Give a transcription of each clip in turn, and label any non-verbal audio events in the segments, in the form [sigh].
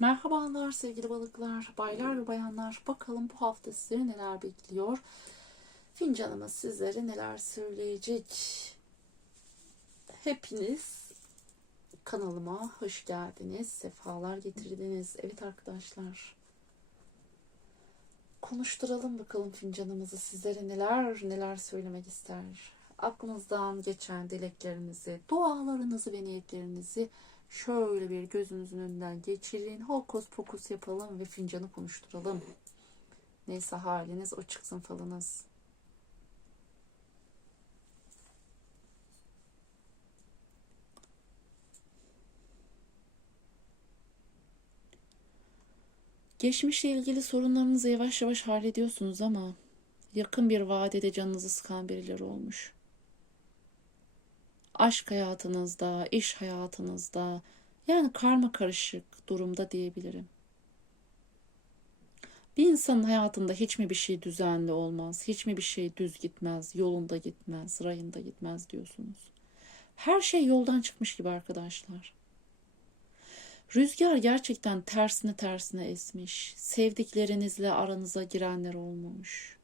Merhabalar sevgili balıklar, baylar ve bayanlar. Bakalım bu hafta sizi neler bekliyor? Fincanımız sizlere neler söyleyecek? Hepiniz kanalıma hoş geldiniz, sefalar getirdiniz. Evet arkadaşlar, konuşturalım bakalım fincanımızı sizlere neler neler söylemek ister. Aklınızdan geçen dileklerinizi, dualarınızı ve niyetlerinizi şöyle bir gözünüzün önünden geçirin. Hokus pokus yapalım ve fincanı konuşturalım. Neyse haliniz o çıksın falınız. Geçmişle ilgili sorunlarınızı yavaş yavaş hallediyorsunuz ama yakın bir vadede canınızı sıkan birileri olmuş. Aşk hayatınızda, iş hayatınızda, yani karma karışık durumda diyebilirim. Bir insanın hayatında hiç mi bir şey düzenli olmaz, hiç mi bir şey düz gitmez, yolunda gitmez, rayında gitmez diyorsunuz. Her şey yoldan çıkmış gibi arkadaşlar. Rüzgar gerçekten tersine tersine esmiş. Sevdiklerinizle aranıza girenler olmuş.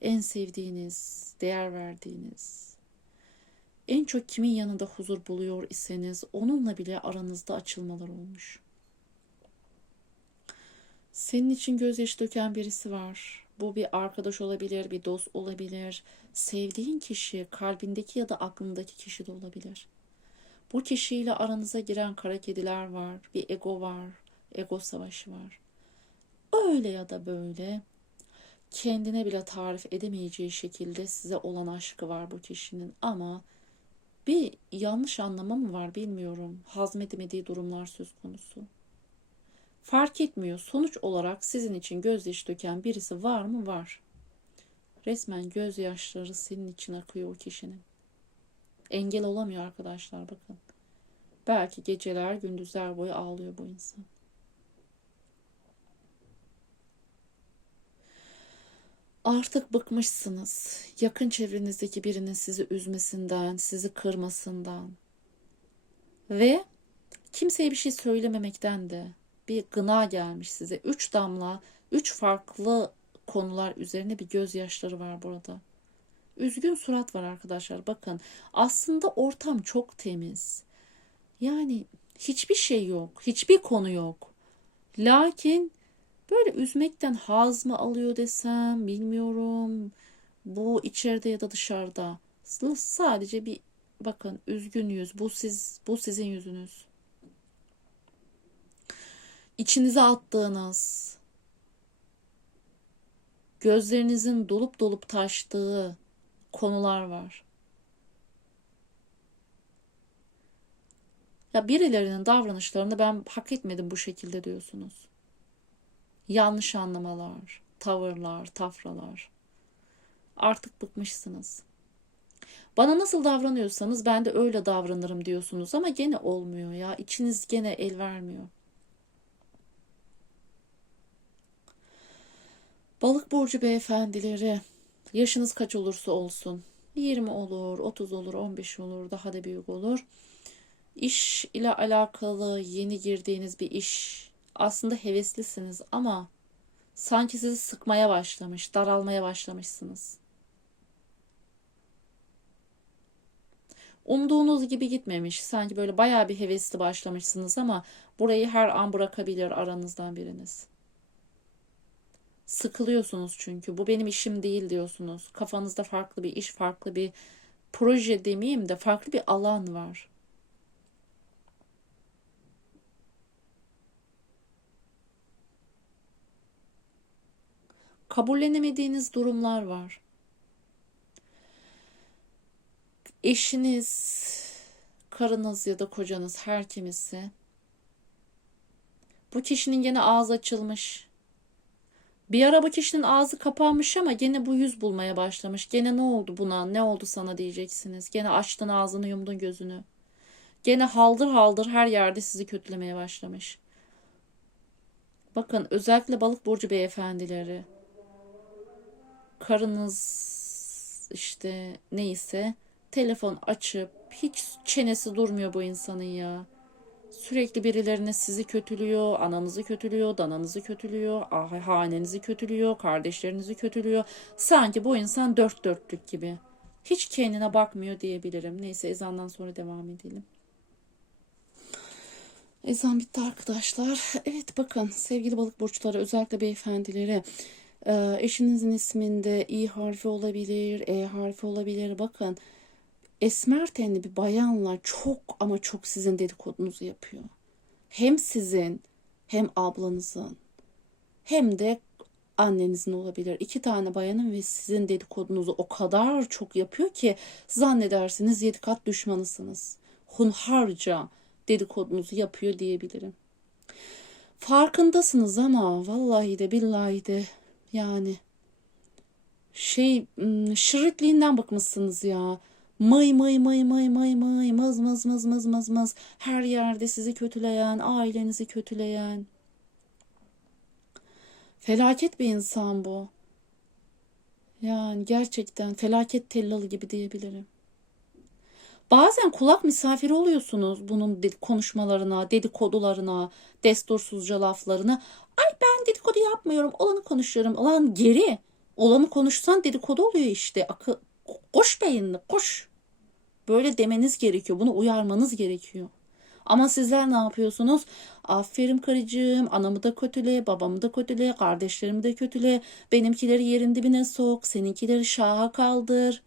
En sevdiğiniz, değer verdiğiniz, en çok kimin yanında huzur buluyor iseniz onunla bile aranızda açılmalar olmuş. Senin için gözyaşı döken birisi var. Bu bir arkadaş olabilir, bir dost olabilir. Sevdiğin kişi, kalbindeki ya da aklındaki kişi de olabilir. Bu kişiyle aranıza giren kara kediler var, bir ego var, ego savaşı var. Öyle ya da böyle kendine bile tarif edemeyeceği şekilde size olan aşkı var bu kişinin ama bir yanlış anlama mı var bilmiyorum. Hazmedemediği durumlar söz konusu. Fark etmiyor. Sonuç olarak sizin için gözyaşı döken birisi var mı? Var. Resmen gözyaşları senin için akıyor o kişinin. Engel olamıyor arkadaşlar bakın. Belki geceler gündüzler boyu ağlıyor bu insan. Artık bıkmışsınız. Yakın çevrenizdeki birinin sizi üzmesinden, sizi kırmasından ve kimseye bir şey söylememekten de bir gına gelmiş size. Üç damla, üç farklı konular üzerine bir gözyaşları var burada. Üzgün surat var arkadaşlar. Bakın aslında ortam çok temiz. Yani hiçbir şey yok. Hiçbir konu yok. Lakin böyle üzmekten haz mı alıyor desem bilmiyorum. Bu içeride ya da dışarıda. Sadece bir bakın üzgün yüz. Bu siz bu sizin yüzünüz. İçinize attığınız gözlerinizin dolup dolup taştığı konular var. Ya birilerinin davranışlarını ben hak etmedim bu şekilde diyorsunuz. Yanlış anlamalar, tavırlar, tafralar. Artık bıkmışsınız. Bana nasıl davranıyorsanız ben de öyle davranırım diyorsunuz ama gene olmuyor ya. İçiniz gene el vermiyor. Balık burcu beyefendileri, yaşınız kaç olursa olsun, 20 olur, 30 olur, 15 olur, daha da büyük olur. İş ile alakalı yeni girdiğiniz bir iş, aslında heveslisiniz ama sanki sizi sıkmaya başlamış, daralmaya başlamışsınız. Umduğunuz gibi gitmemiş. Sanki böyle bayağı bir hevesli başlamışsınız ama burayı her an bırakabilir aranızdan biriniz. Sıkılıyorsunuz çünkü bu benim işim değil diyorsunuz. Kafanızda farklı bir iş, farklı bir proje demeyeyim de farklı bir alan var. Kabullenemediğiniz durumlar var. Eşiniz, karınız ya da kocanız her kimisi bu kişinin gene ağzı açılmış bir ara bu kişinin ağzı kapanmış ama gene bu yüz bulmaya başlamış. Gene ne oldu buna? Ne oldu sana diyeceksiniz. Gene açtın ağzını yumdun gözünü. Gene haldır haldır her yerde sizi kötülemeye başlamış. Bakın özellikle balık burcu beyefendileri. Karınız işte neyse telefon açıp hiç çenesi durmuyor bu insanın ya. Sürekli birilerine sizi kötülüyor, ananızı kötülüyor, dananızı kötülüyor, ah- hanenizi kötülüyor, kardeşlerinizi kötülüyor. Sanki bu insan dört dörtlük gibi. Hiç kendine bakmıyor diyebilirim. Neyse ezandan sonra devam edelim. Ezan bitti arkadaşlar. Evet bakın sevgili balık burçları özellikle beyefendileri e, eşinizin isminde i harfi olabilir, e harfi olabilir. Bakın esmer tenli bir bayanla çok ama çok sizin dedikodunuzu yapıyor. Hem sizin hem ablanızın hem de annenizin olabilir. İki tane bayanın ve sizin dedikodunuzu o kadar çok yapıyor ki zannedersiniz yedi kat düşmanısınız. Hunharca dedikodunuzu yapıyor diyebilirim. Farkındasınız ama vallahi de billahi de yani şey ım, şiritliğinden bakmışsınız ya. Mıy mıy mıy mıy mıy mıy mız mız mız mız mız mız her yerde sizi kötüleyen, ailenizi kötüleyen. Felaket bir insan bu. Yani gerçekten felaket tellalı gibi diyebilirim. Bazen kulak misafiri oluyorsunuz bunun konuşmalarına, dedikodularına, destursuzca laflarına. Ay ben dedikodu yapmıyorum, olanı konuşuyorum. Ulan geri. Olanı konuşsan dedikodu oluyor işte. Akı, koş beyinli, koş. Böyle demeniz gerekiyor. Bunu uyarmanız gerekiyor. Ama sizler ne yapıyorsunuz? Aferin karıcığım, anamı da kötüle, babamı da kötüle, kardeşlerimi de kötüle, benimkileri yerin dibine sok, seninkileri şaha kaldır.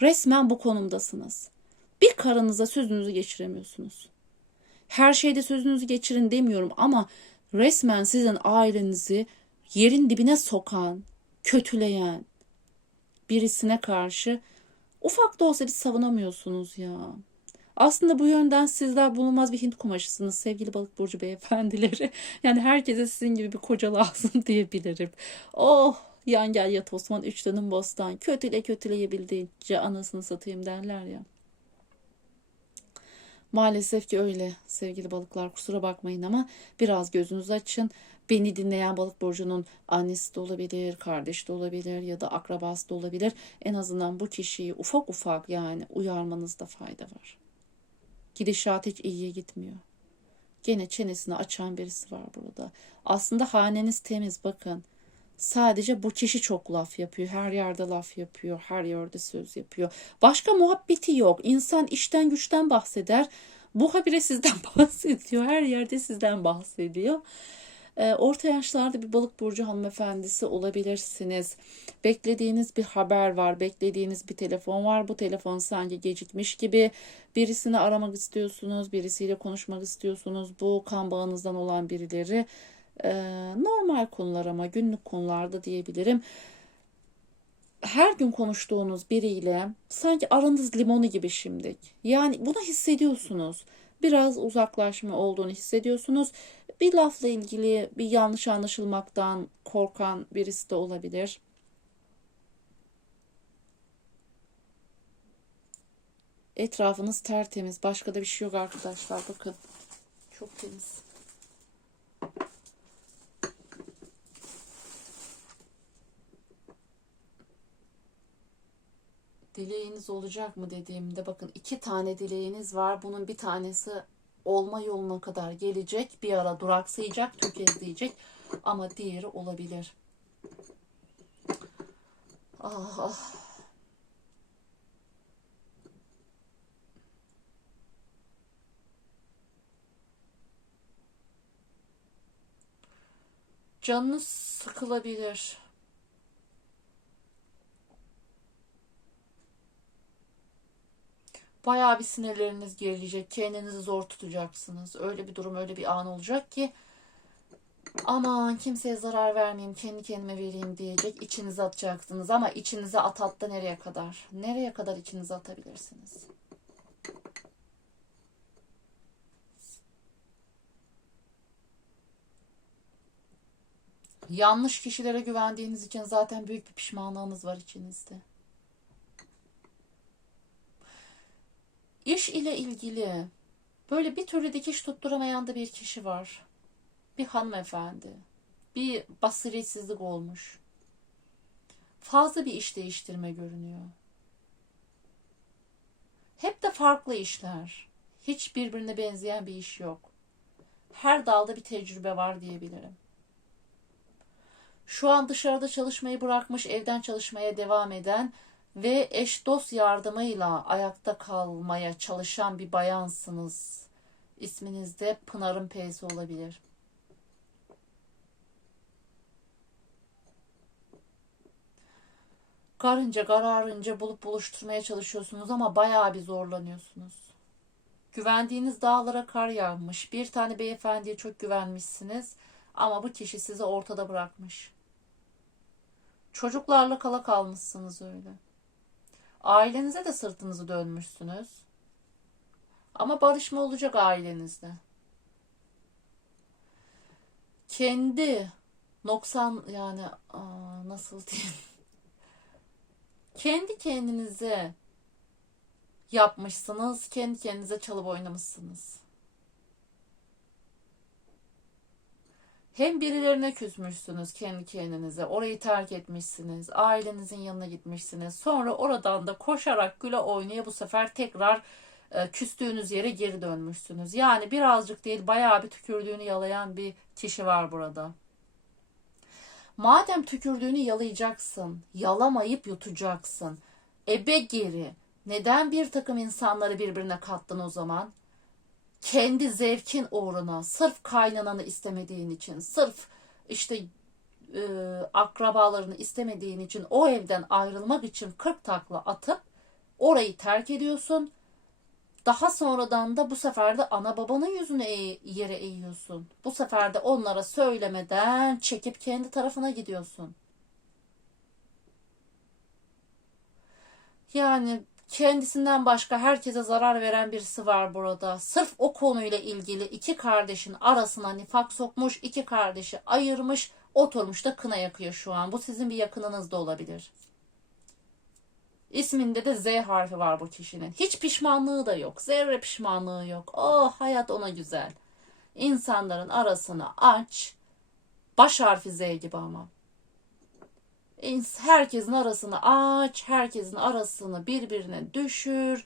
Resmen bu konumdasınız. Bir karınıza sözünüzü geçiremiyorsunuz. Her şeyde sözünüzü geçirin demiyorum ama resmen sizin ailenizi yerin dibine sokan, kötüleyen birisine karşı ufak da olsa bir savunamıyorsunuz ya. Aslında bu yönden sizler bulunmaz bir Hint kumaşısınız sevgili balık burcu beyefendileri. [laughs] Yani herkese sizin gibi bir koca lazım [laughs] diyebilirim. Oh yan gel yat Osman üç dönüm bostan. Kötüle kötüleyebildiğince anasını satayım derler ya. Maalesef ki öyle sevgili balıklar kusura bakmayın ama biraz gözünüzü açın. Beni dinleyen balık burcunun annesi de olabilir, kardeş de olabilir ya da akrabası da olabilir. En azından bu kişiyi ufak ufak yani uyarmanızda fayda var. Gidişat hiç iyiye gitmiyor. Gene çenesini açan birisi var burada. Aslında haneniz temiz bakın. Sadece bu kişi çok laf yapıyor. Her yerde laf yapıyor. Her yerde söz yapıyor. Başka muhabbeti yok. İnsan işten güçten bahseder. Bu habire sizden [laughs] bahsediyor. Her yerde sizden bahsediyor. Ee, Orta yaşlarda bir balık burcu hanımefendisi olabilirsiniz. Beklediğiniz bir haber var, beklediğiniz bir telefon var. Bu telefon sanki gecikmiş gibi. Birisini aramak istiyorsunuz, birisiyle konuşmak istiyorsunuz. Bu kan bağınızdan olan birileri. Ee, normal konular ama günlük konularda diyebilirim. Her gün konuştuğunuz biriyle sanki aranız limonu gibi şimdik. Yani bunu hissediyorsunuz. Biraz uzaklaşma olduğunu hissediyorsunuz. Bir lafla ilgili bir yanlış anlaşılmaktan korkan birisi de olabilir. Etrafınız tertemiz. Başka da bir şey yok arkadaşlar. Bakın. Çok temiz. Dileğiniz olacak mı dediğimde bakın iki tane dileğiniz var. Bunun bir tanesi olma yoluna kadar gelecek. Bir ara duraksayacak, tökezleyecek. Ama diğeri olabilir. Ah ah. Canınız sıkılabilir. Bayağı bir sinirleriniz gerilecek. Kendinizi zor tutacaksınız. Öyle bir durum, öyle bir an olacak ki aman kimseye zarar vermeyeyim, kendi kendime vereyim diyecek. İçinize atacaksınız ama içinize at at da nereye kadar? Nereye kadar içinize atabilirsiniz? Yanlış kişilere güvendiğiniz için zaten büyük bir pişmanlığınız var içinizde. İş ile ilgili böyle bir türlü dikiş tutturamayan da bir kişi var. Bir hanımefendi. Bir basiretsizlik olmuş. Fazla bir iş değiştirme görünüyor. Hep de farklı işler. Hiç birbirine benzeyen bir iş yok. Her dalda bir tecrübe var diyebilirim. Şu an dışarıda çalışmayı bırakmış, evden çalışmaya devam eden ve eş dost yardımıyla ayakta kalmaya çalışan bir bayansınız. İsminiz de Pınar'ın P'si olabilir. Karınca kararınca bulup buluşturmaya çalışıyorsunuz ama bayağı bir zorlanıyorsunuz. Güvendiğiniz dağlara kar yağmış. Bir tane beyefendiye çok güvenmişsiniz ama bu kişi sizi ortada bırakmış. Çocuklarla kala kalmışsınız öyle. Ailenize de sırtınızı dönmüşsünüz. Ama barışma olacak ailenizde. Kendi noksan yani aa, nasıl diyeyim? [laughs] Kendi kendinize yapmışsınız, kendi kendinize çalıp oynamışsınız. Hem birilerine küsmüşsünüz kendi kendinize, orayı terk etmişsiniz, ailenizin yanına gitmişsiniz. Sonra oradan da koşarak güle oynaya bu sefer tekrar e, küstüğünüz yere geri dönmüşsünüz. Yani birazcık değil bayağı bir tükürdüğünü yalayan bir kişi var burada. Madem tükürdüğünü yalayacaksın, yalamayıp yutacaksın. Ebe geri. Neden bir takım insanları birbirine kattın o zaman? Kendi zevkin uğruna, sırf kaynananı istemediğin için, sırf işte e, akrabalarını istemediğin için o evden ayrılmak için 40 takla atıp orayı terk ediyorsun. Daha sonradan da bu sefer de ana babanın yüzünü eğ- yere eğiyorsun. Bu sefer de onlara söylemeden çekip kendi tarafına gidiyorsun. Yani kendisinden başka herkese zarar veren birisi var burada. Sırf o konuyla ilgili iki kardeşin arasına nifak sokmuş, iki kardeşi ayırmış, oturmuş da kına yakıyor şu an. Bu sizin bir yakınınız da olabilir. İsminde de Z harfi var bu kişinin. Hiç pişmanlığı da yok. Zerre pişmanlığı yok. Oh hayat ona güzel. İnsanların arasını aç. Baş harfi Z gibi ama. Herkesin arasını aç. Herkesin arasını birbirine düşür.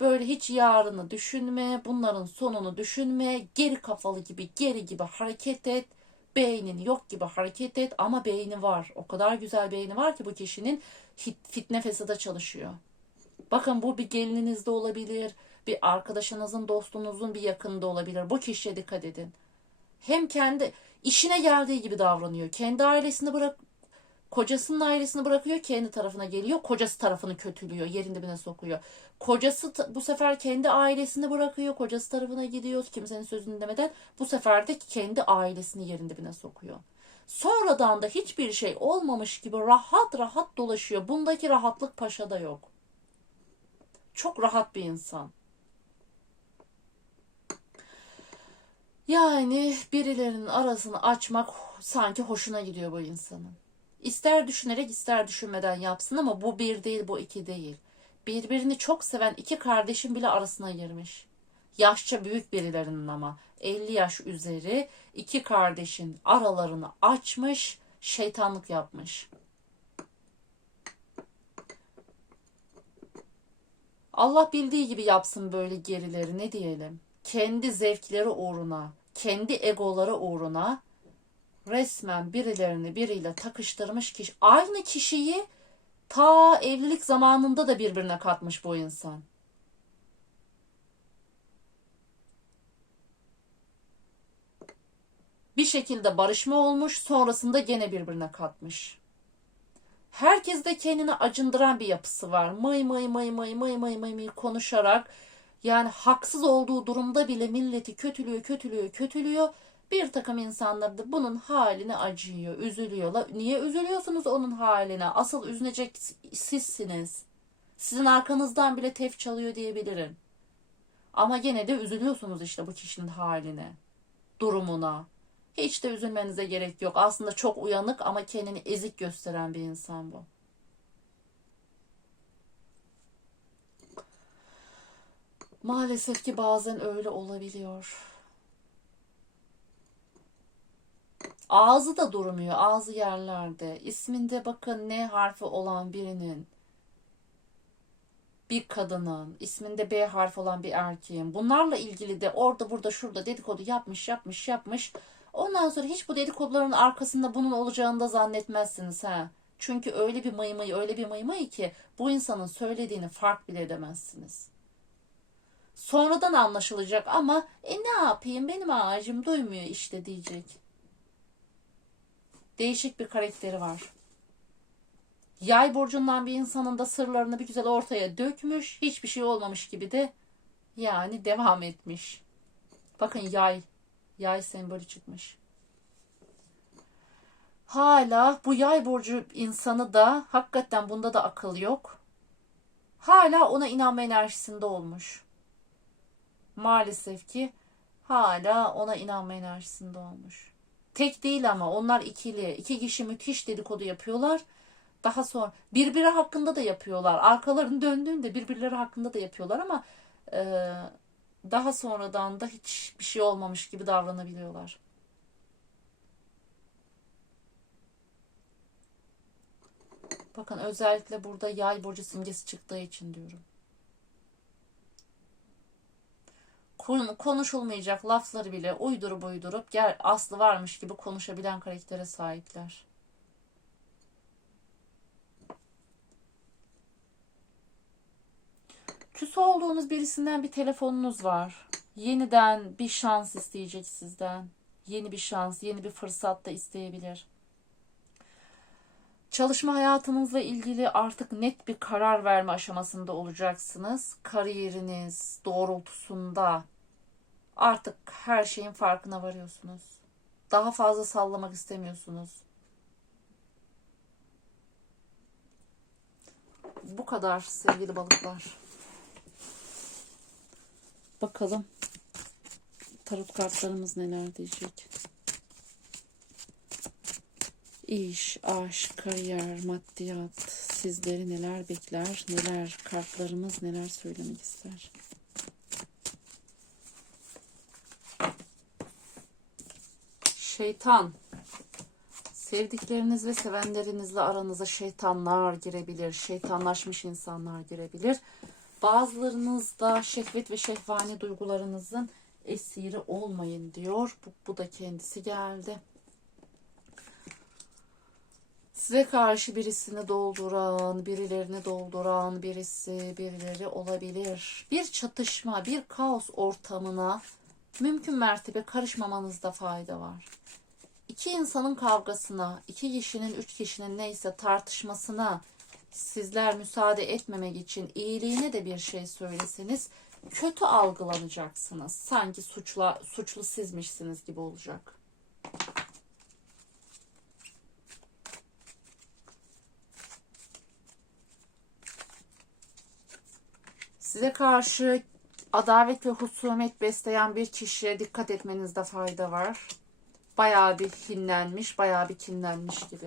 Böyle hiç yarını düşünme. Bunların sonunu düşünme. Geri kafalı gibi geri gibi hareket et. Beynin yok gibi hareket et ama beyni var. O kadar güzel beyni var ki bu kişinin fitne fesada çalışıyor. Bakın bu bir gelininiz de olabilir, bir arkadaşınızın, dostunuzun bir yakınında olabilir. Bu kişiye dikkat edin. Hem kendi işine geldiği gibi davranıyor. Kendi ailesini bırak kocasının ailesini bırakıyor, kendi tarafına geliyor. Kocası tarafını kötülüyor, yerin dibine sokuyor. Kocası bu sefer kendi ailesini bırakıyor, kocası tarafına gidiyor. Kimsenin sözünü dinlemeden bu sefer de kendi ailesini yerin dibine sokuyor. Sonradan da hiçbir şey olmamış gibi rahat rahat dolaşıyor. Bundaki rahatlık paşada yok. Çok rahat bir insan. Yani birilerinin arasını açmak sanki hoşuna gidiyor bu insanın. İster düşünerek ister düşünmeden yapsın ama bu bir değil bu iki değil. Birbirini çok seven iki kardeşin bile arasına girmiş. Yaşça büyük birilerinin ama 50 yaş üzeri iki kardeşin aralarını açmış, şeytanlık yapmış. Allah bildiği gibi yapsın böyle gerileri ne diyelim. Kendi zevkleri uğruna, kendi egoları uğruna resmen birilerini biriyle takıştırmış kişi. Aynı kişiyi ta evlilik zamanında da birbirine katmış bu insan. Bir şekilde barışma olmuş, sonrasında gene birbirine katmış. Herkes de kendini acındıran bir yapısı var. Mıy mıy mıy mıy mıy mıy mıy mıy konuşarak yani haksız olduğu durumda bile milleti kötülüyor, kötülüyor, kötülüyor. Bir takım insanlar da bunun haline acıyor, üzülüyorlar. Niye üzülüyorsunuz onun haline? Asıl üzülecek sizsiniz. Sizin arkanızdan bile tef çalıyor diyebilirim. Ama gene de üzülüyorsunuz işte bu kişinin haline, durumuna. Hiç de üzülmenize gerek yok. Aslında çok uyanık ama kendini ezik gösteren bir insan bu. Maalesef ki bazen öyle olabiliyor. Ağzı da durmuyor. Ağzı yerlerde. İsminde bakın N harfi olan birinin bir kadının, isminde B harfi olan bir erkeğin bunlarla ilgili de orada burada şurada dedikodu yapmış yapmış yapmış. Ondan sonra hiç bu dedikoduların arkasında bunun olacağını da zannetmezsiniz ha. Çünkü öyle bir maymayı öyle bir maymayı ki bu insanın söylediğini fark bile edemezsiniz. Sonradan anlaşılacak ama e ne yapayım benim ağacım duymuyor işte diyecek. Değişik bir karakteri var. Yay burcundan bir insanın da sırlarını bir güzel ortaya dökmüş. Hiçbir şey olmamış gibi de yani devam etmiş. Bakın yay. Yay sembolü çıkmış. Hala bu yay burcu insanı da hakikaten bunda da akıl yok. Hala ona inanma enerjisinde olmuş. Maalesef ki hala ona inanma enerjisinde olmuş. Tek değil ama onlar ikili. İki kişi müthiş dedikodu yapıyorlar. Daha sonra birbiri hakkında da yapıyorlar. Arkalarını döndüğünde birbirleri hakkında da yapıyorlar ama e, daha sonradan da hiç bir şey olmamış gibi davranabiliyorlar. Bakın özellikle burada yay burcu simgesi çıktığı için diyorum. Konuşulmayacak lafları bile uydurup uydurup gel aslı varmış gibi konuşabilen karaktere sahipler. Küs olduğunuz birisinden bir telefonunuz var. Yeniden bir şans isteyecek sizden. Yeni bir şans, yeni bir fırsat da isteyebilir. Çalışma hayatınızla ilgili artık net bir karar verme aşamasında olacaksınız. Kariyeriniz doğrultusunda artık her şeyin farkına varıyorsunuz. Daha fazla sallamak istemiyorsunuz. Bu kadar sevgili balıklar. Bakalım tarot kartlarımız neler diyecek. İş, aşk, kariyer, maddiyat sizleri neler bekler, neler kartlarımız neler söylemek ister. Şeytan. Sevdikleriniz ve sevenlerinizle aranıza şeytanlar girebilir. Şeytanlaşmış insanlar girebilir. Bazılarınız da şehvet ve şehvani duygularınızın esiri olmayın diyor. Bu, bu da kendisi geldi. Size karşı birisini dolduran, birilerini dolduran birisi, birileri olabilir. Bir çatışma, bir kaos ortamına mümkün mertebe karışmamanızda fayda var. İki insanın kavgasına, iki kişinin, üç kişinin neyse tartışmasına sizler müsaade etmemek için iyiliğine de bir şey söyleseniz kötü algılanacaksınız. Sanki suçla, suçlu sizmişsiniz gibi olacak. Size karşı adalet ve husumet besleyen bir kişiye dikkat etmenizde fayda var. Bayağı bir hinlenmiş, bayağı bir kinlenmiş gibi.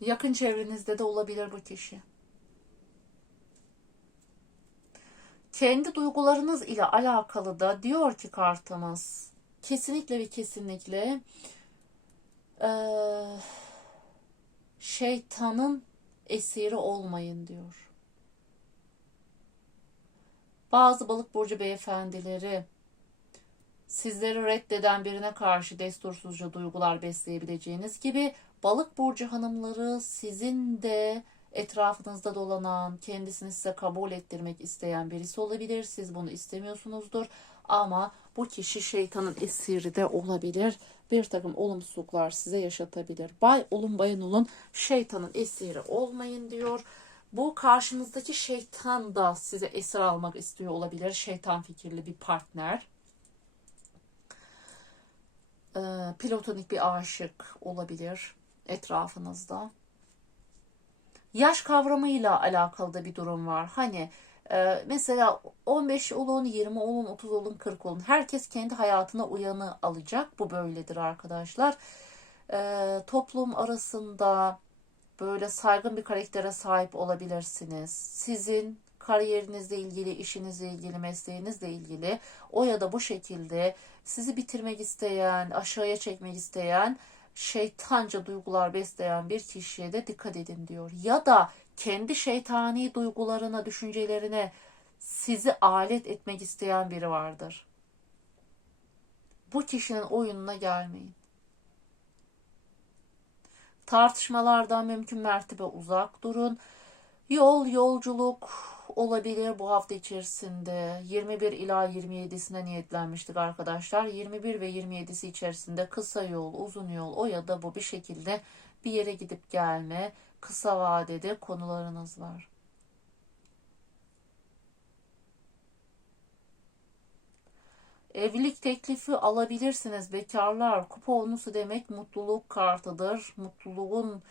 Yakın çevrenizde de olabilir bu kişi. Kendi duygularınız ile alakalı da diyor ki kartımız kesinlikle ve kesinlikle eee, şeytanın esiri olmayın diyor. Bazı balık burcu beyefendileri sizleri reddeden birine karşı destursuzca duygular besleyebileceğiniz gibi balık burcu hanımları sizin de etrafınızda dolanan, kendisini size kabul ettirmek isteyen birisi olabilir. Siz bunu istemiyorsunuzdur ama bu kişi şeytanın esiri de olabilir. Bir takım olumsuzluklar size yaşatabilir. Bay olun bayan olun şeytanın esiri olmayın diyor. Bu karşınızdaki şeytan da size esir almak istiyor olabilir. Şeytan fikirli bir partner. Ee, platonik bir aşık olabilir etrafınızda. Yaş kavramıyla alakalı da bir durum var. Hani e, mesela 15 olun, 20 olun, 30 olun, 40 olun. Herkes kendi hayatına uyanı alacak. Bu böyledir arkadaşlar. Ee, toplum arasında böyle saygın bir karaktere sahip olabilirsiniz. Sizin kariyerinizle ilgili, işinizle ilgili, mesleğinizle ilgili o ya da bu şekilde sizi bitirmek isteyen, aşağıya çekmek isteyen şeytanca duygular besleyen bir kişiye de dikkat edin diyor. Ya da kendi şeytani duygularına, düşüncelerine sizi alet etmek isteyen biri vardır. Bu kişinin oyununa gelmeyin. Tartışmalardan mümkün mertebe uzak durun. Yol, yolculuk olabilir bu hafta içerisinde. 21 ila 27'sine niyetlenmiştik arkadaşlar. 21 ve 27'si içerisinde kısa yol, uzun yol o ya da bu bir şekilde bir yere gidip gelme, kısa vadede konularınız var. Evlilik teklifi alabilirsiniz bekarlar. Kupa onusu demek mutluluk kartıdır. Mutluluğun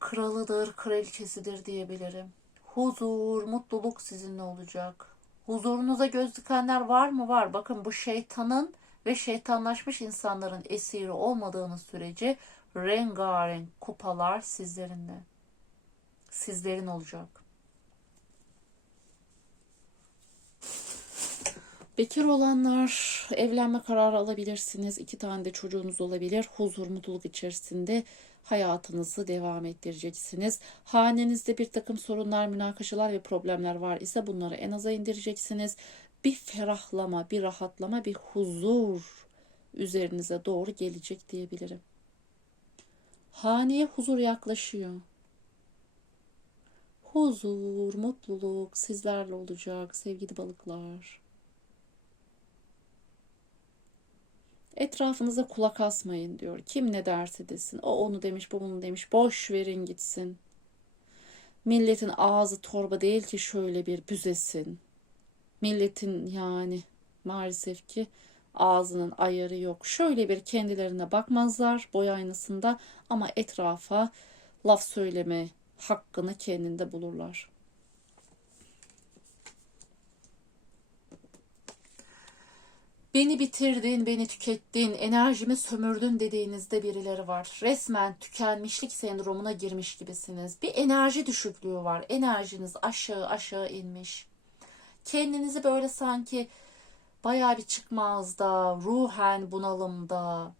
kralıdır, kraliçesidir diyebilirim. Huzur, mutluluk sizinle olacak. Huzurunuza göz dikenler var mı? Var. Bakın bu şeytanın ve şeytanlaşmış insanların esiri olmadığınız sürece rengarenk kupalar sizlerinde. Sizlerin olacak. Bekar olanlar evlenme kararı alabilirsiniz. İki tane de çocuğunuz olabilir. Huzur, mutluluk içerisinde hayatınızı devam ettireceksiniz. Hanenizde bir takım sorunlar, münakaşalar ve problemler var ise bunları en aza indireceksiniz. Bir ferahlama, bir rahatlama, bir huzur üzerinize doğru gelecek diyebilirim. Haneye huzur yaklaşıyor. Huzur, mutluluk sizlerle olacak sevgili balıklar. Etrafınıza kulak asmayın diyor. Kim ne derse desin. O onu demiş, bu bunu demiş. Boş verin gitsin. Milletin ağzı torba değil ki şöyle bir büzesin. Milletin yani maalesef ki ağzının ayarı yok. Şöyle bir kendilerine bakmazlar boy aynasında ama etrafa laf söyleme hakkını kendinde bulurlar. Beni bitirdin, beni tükettin, enerjimi sömürdün dediğinizde birileri var. Resmen tükenmişlik sendromuna girmiş gibisiniz. Bir enerji düşüklüğü var. Enerjiniz aşağı aşağı inmiş. Kendinizi böyle sanki bayağı bir çıkmazda, ruhen bunalımda,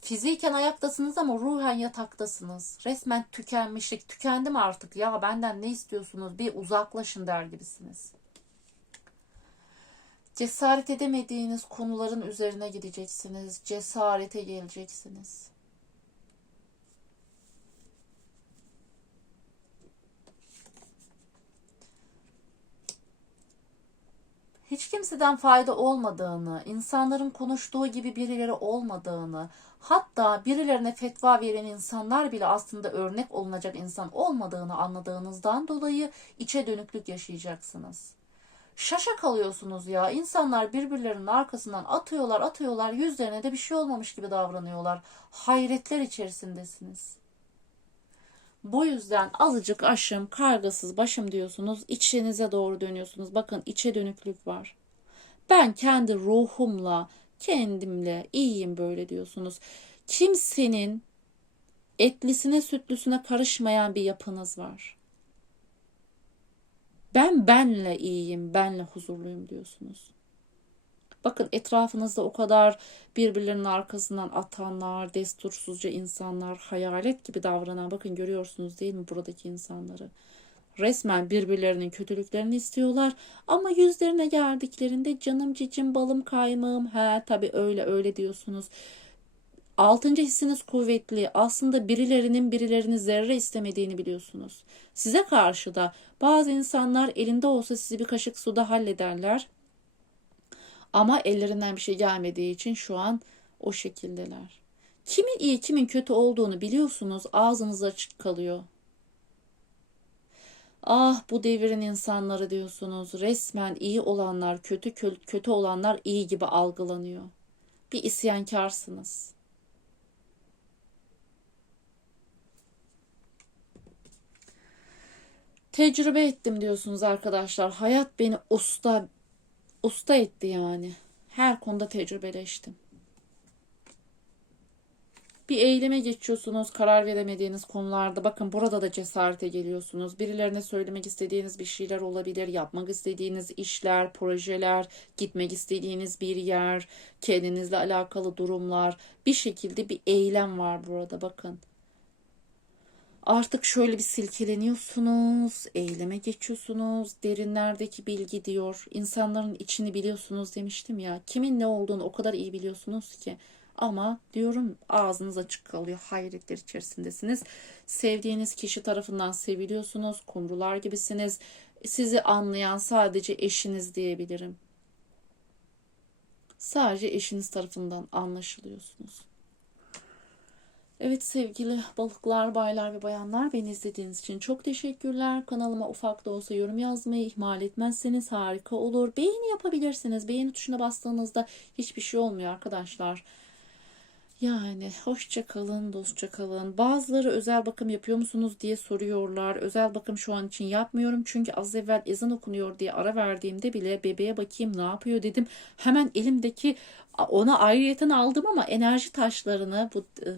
fiziken ayaktasınız ama ruhen yataktasınız. Resmen tükenmişlik, tükendim artık ya benden ne istiyorsunuz bir uzaklaşın der gibisiniz. Cesaret edemediğiniz konuların üzerine gideceksiniz. Cesarete geleceksiniz. hiç kimseden fayda olmadığını, insanların konuştuğu gibi birileri olmadığını, hatta birilerine fetva veren insanlar bile aslında örnek olunacak insan olmadığını anladığınızdan dolayı içe dönüklük yaşayacaksınız. Şaşa kalıyorsunuz ya. İnsanlar birbirlerinin arkasından atıyorlar, atıyorlar. Yüzlerine de bir şey olmamış gibi davranıyorlar. Hayretler içerisindesiniz. Bu yüzden azıcık aşım, kargasız başım diyorsunuz. içinize doğru dönüyorsunuz. Bakın içe dönüklük var. Ben kendi ruhumla, kendimle iyiyim böyle diyorsunuz. Kimsenin etlisine sütlüsüne karışmayan bir yapınız var. Ben benle iyiyim, benle huzurluyum diyorsunuz. Bakın etrafınızda o kadar birbirlerinin arkasından atanlar, destursuzca insanlar, hayalet gibi davranan bakın görüyorsunuz değil mi buradaki insanları? Resmen birbirlerinin kötülüklerini istiyorlar ama yüzlerine geldiklerinde canım cicim balım kaymağım he tabi öyle öyle diyorsunuz. Altıncı hissiniz kuvvetli. Aslında birilerinin birilerini zerre istemediğini biliyorsunuz. Size karşı da bazı insanlar elinde olsa sizi bir kaşık suda hallederler. Ama ellerinden bir şey gelmediği için şu an o şekildeler. Kimin iyi kimin kötü olduğunu biliyorsunuz ağzınız açık kalıyor. Ah bu devirin insanları diyorsunuz. Resmen iyi olanlar kötü kötü olanlar iyi gibi algılanıyor. Bir isyankarsınız. Tecrübe ettim diyorsunuz arkadaşlar. Hayat beni usta usta etti yani. Her konuda tecrübeleştim. Bir eyleme geçiyorsunuz karar veremediğiniz konularda. Bakın burada da cesarete geliyorsunuz. Birilerine söylemek istediğiniz bir şeyler olabilir. Yapmak istediğiniz işler, projeler, gitmek istediğiniz bir yer, kendinizle alakalı durumlar. Bir şekilde bir eylem var burada bakın. Artık şöyle bir silkeleniyorsunuz, eyleme geçiyorsunuz. Derinlerdeki bilgi diyor. İnsanların içini biliyorsunuz demiştim ya. Kimin ne olduğunu o kadar iyi biliyorsunuz ki. Ama diyorum ağzınız açık kalıyor. Hayretler içerisindesiniz. Sevdiğiniz kişi tarafından seviliyorsunuz. Kumrular gibisiniz. Sizi anlayan sadece eşiniz diyebilirim. Sadece eşiniz tarafından anlaşılıyorsunuz. Evet sevgili balıklar, baylar ve bayanlar beni izlediğiniz için çok teşekkürler. Kanalıma ufak da olsa yorum yazmayı ihmal etmezseniz harika olur. Beğeni yapabilirsiniz. Beğeni tuşuna bastığınızda hiçbir şey olmuyor arkadaşlar. Yani hoşça kalın, dostça kalın. Bazıları özel bakım yapıyor musunuz diye soruyorlar. Özel bakım şu an için yapmıyorum. Çünkü az evvel ezan okunuyor diye ara verdiğimde bile bebeğe bakayım ne yapıyor dedim. Hemen elimdeki ona ayrıyeten aldım ama enerji taşlarını bu e,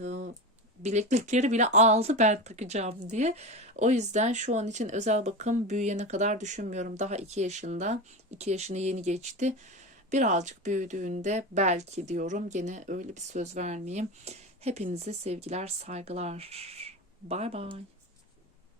bileklikleri bile aldı ben takacağım diye. O yüzden şu an için özel bakım büyüyene kadar düşünmüyorum. Daha 2 yaşında. 2 yaşını yeni geçti. Birazcık büyüdüğünde belki diyorum. Gene öyle bir söz vermeyeyim. Hepinize sevgiler, saygılar. Bay bay.